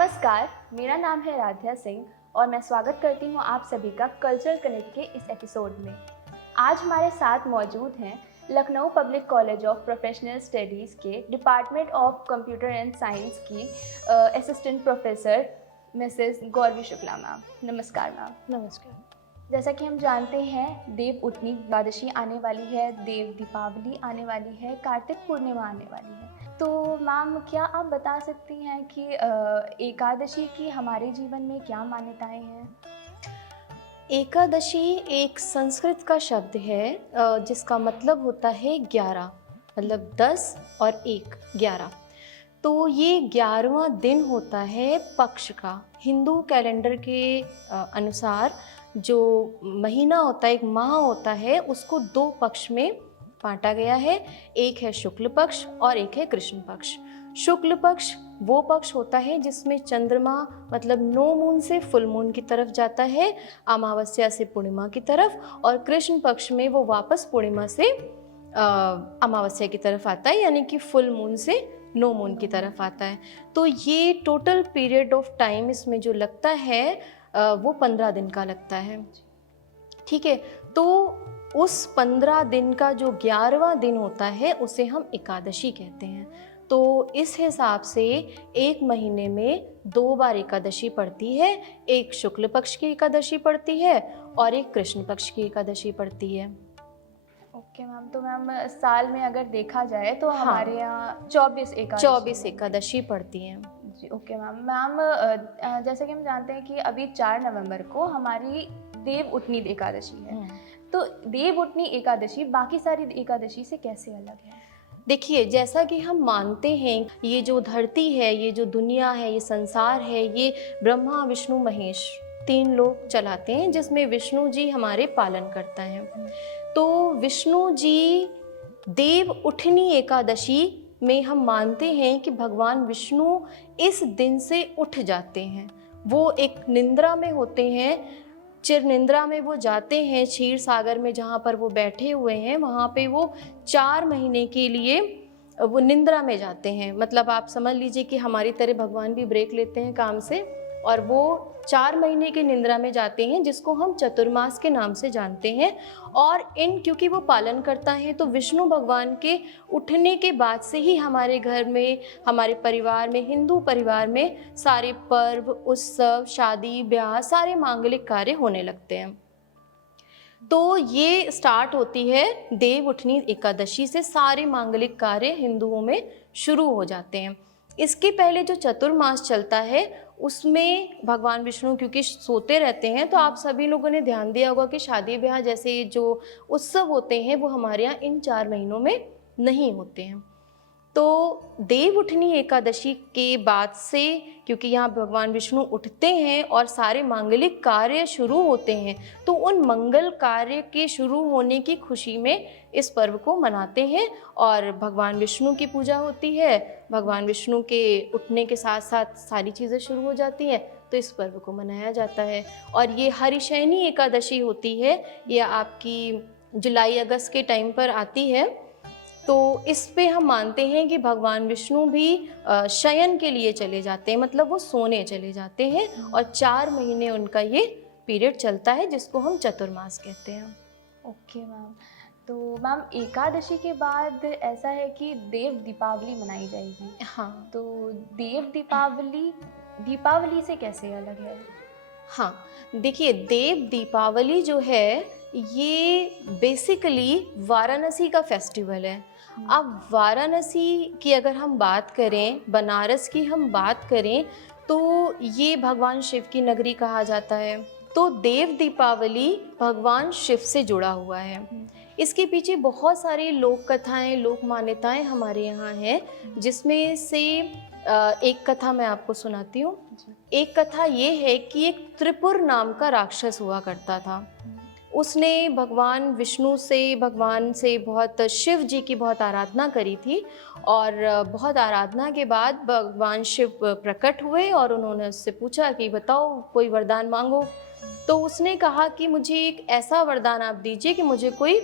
नमस्कार, मेरा नाम है राध्या सिंह और मैं स्वागत करती हूँ आप सभी का कल्चरल कनेक्ट के इस एपिसोड में। आज हमारे साथ मौजूद हैं Lucknow public college of professional studies के department of computer and science की assistant professor Mrs Gauravi Shukla ma'am. नमस्कार मैम। नमस्कार। जैसा कि हम जानते हैं, देव उठनी द्वादशी आने वाली है, देव दीपावली आने वाली है, कार्तिक पूर्णिमा आने वाली है। तो मैम, क्या आप बता सकती हैं कि एकादशी की हमारे जीवन में क्या मान्यताएं हैं? एकादशी एक संस्कृत का शब्द है जिसका मतलब होता है 11, मतलब 10 और 1 11। तो ये 11वां दिन होता है पक्ष का। हिंदू कैलेंडर के अनुसार जो महीना होता है, एक माह होता है, उसको 2 पक्ष में बांटा गया है। एक है शुक्ल पक्ष और एक है कृष्ण पक्ष। शुक्ल पक्ष वो पक्ष होता है जिसमें चंद्रमा मतलब नो मून से फुल मून की तरफ जाता है, अमावस्या से पूर्णिमा की तरफ, और कृष्ण पक्ष में वो वापस पूर्णिमा से अमावस्या की तरफ आता है, यानी कि फुल मून से नो मून की तरफ आता है। तो ये टोटल पीरियड ऑफ टाइम इसमें जो लगता है वो 15 दिन का लगता है। ठीक है, तो उस 15 दिन का जो 11वां दिन होता है उसे हम एकादशी कहते हैं। तो इस हिसाब से एक महीने में 2 बार एकादशी पड़ती है। एक शुक्ल पक्ष की एकादशी पड़ती है और एक कृष्ण पक्ष की एकादशी पड़ती है। ओके मैम, तो मैम साल में अगर देखा जाए तो हाँ, हमारे यहाँ 24 एकादशी पड़ती हैं। जी ओके मैम। मैम जैसे कि हम जानते हैं कि अभी 4 नवंबर को हमारी देव उठनी एकादशी है, तो देव उठनी एकादशी बाकी सारी एकादशी से कैसे अलग है? देखिए, जैसा कि हम मानते हैं ये जो धरती है, ये जो दुनिया है, ये संसार है, ये ब्रह्मा विष्णु महेश 3 लोग चलाते हैं, जिसमें विष्णु जी हमारे पालन करता है। तो विष्णु जी देव उठनी एकादशी में हम मानते हैं कि भगवान विष्णु इस दिन से उठ जाते हैं। वो एक निंद्रा में होते हैं, चिर निंद्रा में वो जाते हैं, क्षीर सागर में जहाँ पर वो बैठे हुए हैं वहाँ पे वो 4 महीने के लिए वो निंद्रा में जाते हैं। मतलब आप समझ लीजिए कि हमारी तरह भगवान भी ब्रेक लेते हैं काम से, और वो 4 महीने की निंद्रा में जाते हैं, जिसको हम चतुर्मास के नाम से जानते हैं। और क्योंकि वो पालन करता है, तो विष्णु भगवान के उठने के बाद से ही हमारे घर में, हमारे परिवार में, हिंदू परिवार में सारे पर्व, उत्सव, शादी ब्याह, सारे मांगलिक कार्य होने लगते हैं। तो ये स्टार्ट होती है देव उठनी एकादशी से, सारे मांगलिक कार्य हिंदुओं में शुरू हो जाते हैं। इसके पहले जो चतुर्मास चलता है उसमें भगवान विष्णु क्योंकि सोते रहते हैं, तो आप सभी लोगों ने ध्यान दिया होगा कि शादी ब्याह जैसे जो उत्सव होते हैं वो हमारे यहाँ इन 4 महीनों में नहीं होते हैं। तो देव उठनी एकादशी के बाद से, क्योंकि यहाँ भगवान विष्णु उठते हैं और सारे मांगलिक कार्य शुरू होते हैं, तो उन मंगल कार्य के शुरू होने की खुशी में इस पर्व को मनाते हैं और भगवान विष्णु की पूजा होती है। भगवान विष्णु के उठने के साथ साथ सारी चीज़ें शुरू हो जाती हैं, तो इस पर्व को मनाया जाता है। और ये हरिशयनी एकादशी होती है, यह आपकी जुलाई अगस्त के टाइम पर आती है। तो इस पे हम मानते हैं कि भगवान विष्णु भी शयन के लिए चले जाते हैं, मतलब वो सोने चले जाते हैं, और 4 महीने उनका ये पीरियड चलता है, जिसको हम चतुर्मास कहते हैं। ओके मैम, तो मैम एकादशी के बाद ऐसा है कि देव दीपावली मनाई जाएगी। हाँ, तो देव दीपावली से कैसे अलग है? हाँ, देखिए, देव दीपावली जो है ये बेसिकली वाराणसी का फेस्टिवल है। अब वाराणसी की अगर हम बात करें, बनारस की हम बात करें, तो ये भगवान शिव की नगरी कहा जाता है। तो देव दीपावली भगवान शिव से जुड़ा हुआ है। इसके पीछे बहुत सारी लोक कथाएं, लोक मान्यताएं हमारे यहाँ हैं, जिसमें से एक कथा मैं आपको सुनाती हूँ। एक कथा ये है कि एक त्रिपुर नाम का राक्षस हुआ करता था। उसने भगवान विष्णु से, भगवान से बहुत, शिव जी की बहुत आराधना करी थी, और बहुत आराधना के बाद भगवान शिव प्रकट हुए और उन्होंने उससे पूछा कि बताओ कोई वरदान मांगो। तो उसने कहा कि मुझे एक ऐसा वरदान आप दीजिए कि मुझे कोई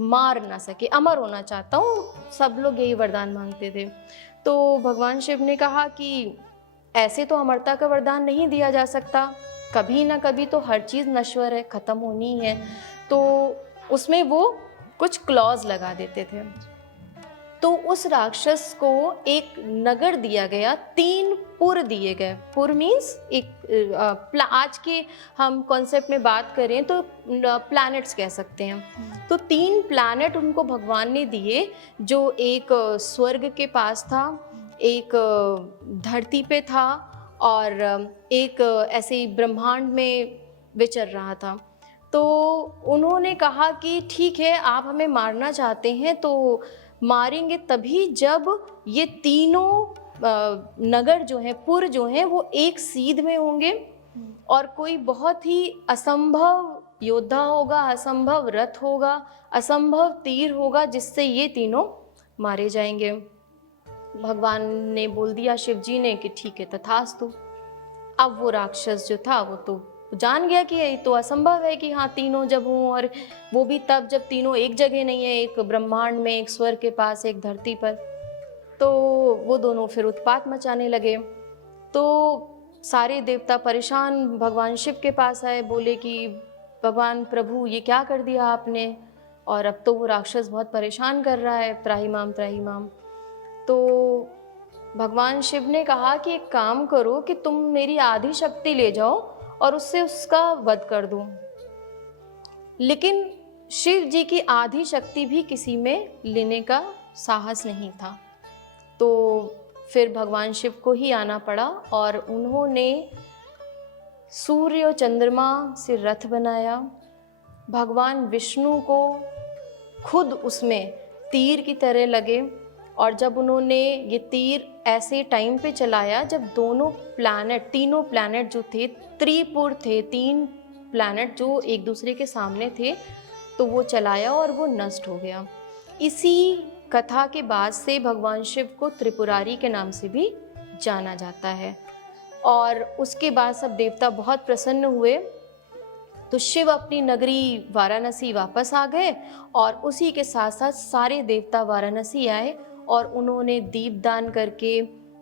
मार ना सके, अमर होना चाहता हूँ। सब लोग यही वरदान मांगते थे। तो भगवान शिव ने कहा कि ऐसे तो अमरता का वरदान नहीं दिया जा सकता, कभी ना कभी तो हर चीज़ नश्वर है, ख़त्म होनी है। तो उसमें वो कुछ क्लॉज लगा देते थे। तो उस राक्षस को एक नगर दिया गया, 3 पुर दिए गए। पुर मीन्स एक आज के हम कॉन्सेप्ट में बात करें तो प्लैनेट्स कह सकते हैं। तो 3 प्लैनेट उनको भगवान ने दिए, जो एक स्वर्ग के पास था, एक धरती पे था और एक ऐसे ही ब्रह्मांड में विचर रहा था। तो उन्होंने कहा कि ठीक है, आप हमें मारना चाहते हैं तो मारेंगे तभी जब ये तीनों नगर जो हैं, पुर जो हैं, वो एक सीध में होंगे और कोई बहुत ही असंभव योद्धा होगा, असंभव रथ होगा, असंभव तीर होगा, जिससे ये तीनों मारे जाएंगे। भगवान ने बोल दिया, शिव जी ने, कि ठीक है, तथास्तु। अब वो राक्षस जो था वो तो जान गया कि ये तो असंभव है कि हाँ तीनों जब हों, और वो भी तब जब तीनों एक जगह नहीं है, एक ब्रह्मांड में, एक स्वर्ग के पास, एक धरती पर। तो वो दोनों फिर उत्पात मचाने लगे। तो सारे देवता परेशान भगवान शिव के पास आए, बोले कि भगवान प्रभु ये क्या कर दिया आपने, और अब तो वो राक्षस बहुत परेशान कर रहा है, त्राहि माम त्राहि माम। तो भगवान शिव ने कहा कि एक काम करो कि तुम मेरी आधी शक्ति ले जाओ और उससे उसका वध कर दो। लेकिन शिव जी की आधी शक्ति भी किसी में लेने का साहस नहीं था। तो फिर भगवान शिव को ही आना पड़ा और उन्होंने सूर्य और चंद्रमा से रथ बनाया। भगवान विष्णु को खुद उसमें तीर की तरह लगे, और जब उन्होंने ये तीर ऐसे टाइम पे चलाया जब दोनों प्लैनेट, तीनों प्लैनेट जो थे, त्रिपुर थे, 3 प्लैनेट जो एक दूसरे के सामने थे, तो वो चलाया और वो नष्ट हो गया। इसी कथा के बाद से भगवान शिव को त्रिपुरारी के नाम से भी जाना जाता है। और उसके बाद सब देवता बहुत प्रसन्न हुए, तो शिव अपनी नगरी वाराणसी वापस आ गए, और उसी के साथ साथ सारे देवता वाराणसी आए और उन्होंने दीपदान करके,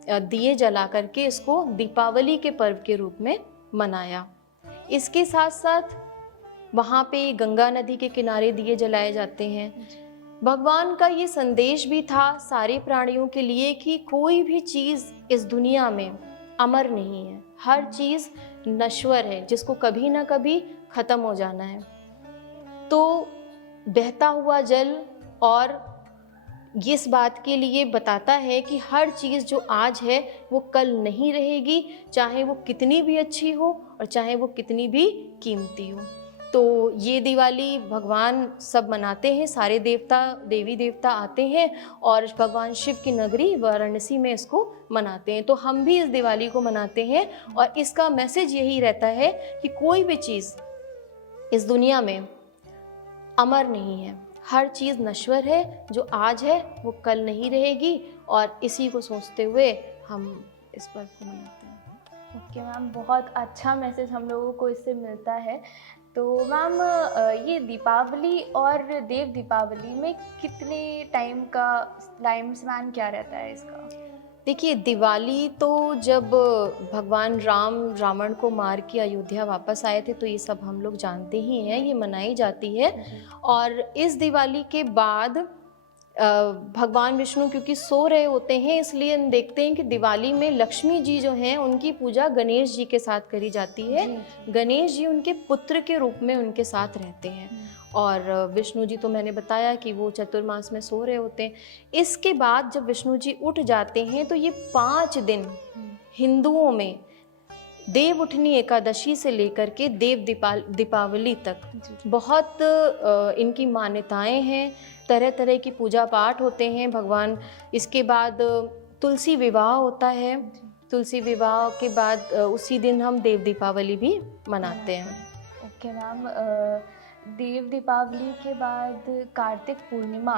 दिए जला करके इसको दीपावली के पर्व के रूप में मनाया। इसके साथ साथ वहाँ पे गंगा नदी के किनारे दिए जलाए जाते हैं। भगवान का ये संदेश भी था सारे प्राणियों के लिए कि कोई भी चीज़ इस दुनिया में अमर नहीं है, हर चीज़ नश्वर है, जिसको कभी ना कभी ख़त्म हो जाना है। तो बहता हुआ जल और इस बात के लिए बताता है कि हर चीज़ जो आज है वो कल नहीं रहेगी, चाहे वो कितनी भी अच्छी हो और चाहे वो कितनी भी कीमती हो। तो ये दिवाली भगवान सब मनाते हैं, सारे देवता, देवी देवता आते हैं और भगवान शिव की नगरी वाराणसी में इसको मनाते हैं। तो हम भी इस दिवाली को मनाते हैं और इसका मैसेज यही रहता है कि कोई भी चीज़ इस दुनिया में अमर नहीं है, हर चीज़ नश्वर है, जो आज है वो कल नहीं रहेगी, और इसी को सोचते हुए हम इस पर्व को मनाते हैं। ओके मैम, बहुत अच्छा मैसेज हम लोगों को इससे मिलता है। तो मैम, ये दीपावली और देव दीपावली में कितने टाइम का टाइम स्पैन क्या रहता है इसका? देखिए, दिवाली तो जब भगवान राम रावण को मार के अयोध्या वापस आए थे, तो ये सब हम लोग जानते ही हैं, ये मनाई जाती है। और इस दिवाली के बाद भगवान विष्णु क्योंकि सो रहे होते हैं, इसलिए हम देखते हैं कि दिवाली में लक्ष्मी जी जो हैं उनकी पूजा गणेश जी के साथ करी जाती है। गणेश जी उनके पुत्र के रूप में उनके साथ रहते हैं, और विष्णु जी तो मैंने बताया कि वो चतुर्मास में सो रहे होते हैं। इसके बाद जब विष्णु जी उठ जाते हैं तो ये 5 दिन हिंदुओं में देव उठनी एकादशी से लेकर के देव दीपावली तक बहुत इनकी मान्यताएं हैं, तरह तरह की पूजा पाठ होते हैं भगवान। इसके बाद तुलसी विवाह होता है, तुलसी विवाह के बाद उसी दिन हम देव दीपावली भी मनाते हैं। ओके मैम, देव दीपावली के बाद कार्तिक पूर्णिमा,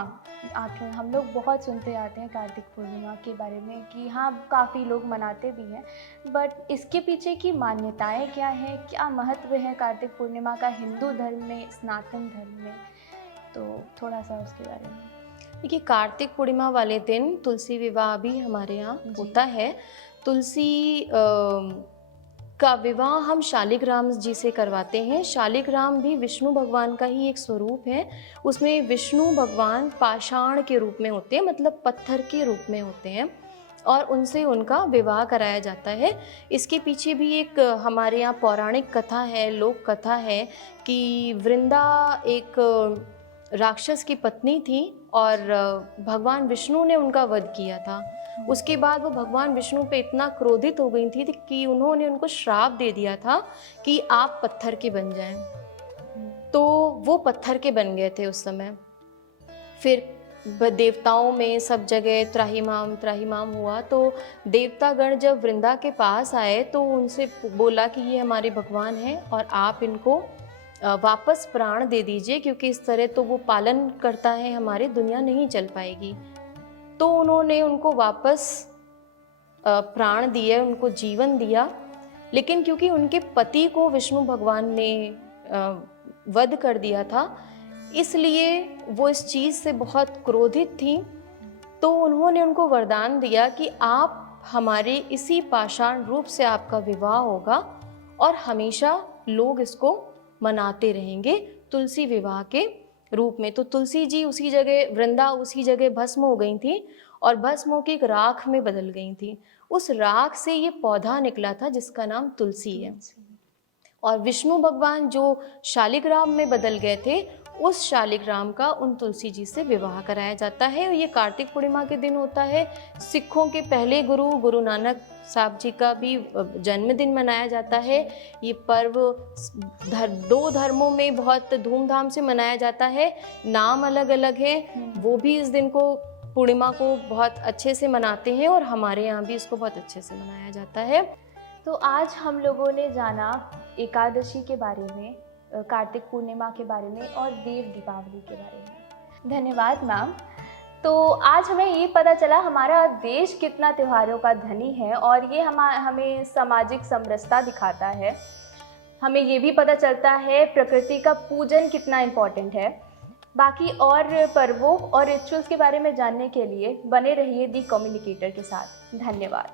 हम लोग बहुत सुनते आते हैं कार्तिक पूर्णिमा के बारे में कि हाँ काफ़ी लोग मनाते भी हैं, बट इसके पीछे की मान्यताएं क्या हैं, क्या महत्व है कार्तिक पूर्णिमा का हिंदू धर्म में, सनातन धर्म में? तो थोड़ा सा उसके बारे में। देखिए, कार्तिक पूर्णिमा वाले दिन तुलसी विवाह भी हमारे यहाँ होता है। तो तुलसी का विवाह हम शालिग्राम जी से करवाते हैं। शालिग्राम भी विष्णु भगवान का ही एक स्वरूप है। उसमें विष्णु भगवान पाषाण के रूप में होते हैं, मतलब पत्थर के रूप में होते हैं, और उनसे उनका विवाह कराया जाता है। इसके पीछे भी एक हमारे यहाँ पौराणिक कथा है, लोक कथा है कि वृंदा एक राक्षस की पत्नी थी और भगवान विष्णु ने उनका वध किया था। उसके बाद वो भगवान विष्णु पे इतना क्रोधित हो गई थी कि उन्होंने उनको श्राप दे दिया था कि आप पत्थर के बन जाएं। तो वो पत्थर के बन गए थे उस समय। फिर देवताओं में सब जगह त्राहिमाम त्राहिमाम हुआ, तो देवतागण जब वृंदा के पास आए तो उनसे बोला कि ये हमारे भगवान हैं और आप इनको वापस प्राण दे दीजिए, क्योंकि इस तरह तो वो पालन करता है हमारे, दुनिया नहीं चल पाएगी। तो उन्होंने उनको वापस प्राण दिए, उनको जीवन दिया। लेकिन क्योंकि उनके पति को विष्णु भगवान ने वध कर दिया था, इसलिए वो इस चीज़ से बहुत क्रोधित थी। तो उन्होंने उनको वरदान दिया कि आप हमारे इसी पाषाण रूप से आपका विवाह होगा और हमेशा लोग इसको मनाते रहेंगे तुलसी विवाह के रूप में। तो तुलसी जी उसी जगह, वृंदा उसी जगह भस्म हो गई थी और भस्म होकर एक राख में बदल गई थी। उस राख से ये पौधा निकला था जिसका नाम तुलसी है। और विष्णु भगवान जो शालिग्राम में बदल गए थे, उस शालिग्राम का उन तुलसी जी से विवाह कराया जाता है। और ये कार्तिक पूर्णिमा के दिन होता है। सिखों के पहले गुरु नानक साहब जी का भी जन्मदिन मनाया जाता है। ये पर्व दो धर्मों में बहुत धूमधाम से मनाया जाता है, नाम अलग अलग है। वो भी इस दिन को, पूर्णिमा को बहुत अच्छे से मनाते हैं और हमारे यहाँ भी इसको बहुत अच्छे से मनाया जाता है। तो आज हम लोगों ने जाना एकादशी के बारे में, कार्तिक पूर्णिमा के बारे में और देव दीपावली के बारे में। धन्यवाद मैम। तो आज हमें ये पता चला हमारा देश कितना त्योहारों का धनी है और ये हमें सामाजिक समरसता दिखाता है। हमें ये भी पता चलता है प्रकृति का पूजन कितना इम्पोर्टेंट है। बाकी और पर्वों और रिचुअल्स के बारे में जानने के लिए बने रहिए दी कम्युनिकेटर के साथ। धन्यवाद।